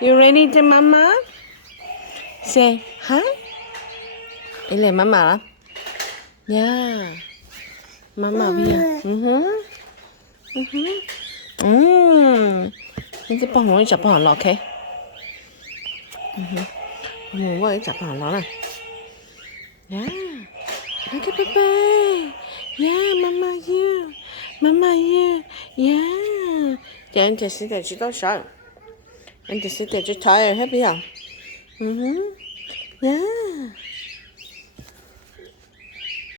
You ready to mama? Say hi. Đây là mama đó. Yeah. Mama here.你帮我一帮了 ，OK？我一帮了啦。Yeah. Okay, baby. Yeah, mama here. Mama here. Yeah. Giờ em sẽ để chị đau sợ. Em sẽ để chị tired, happy à? Yeah.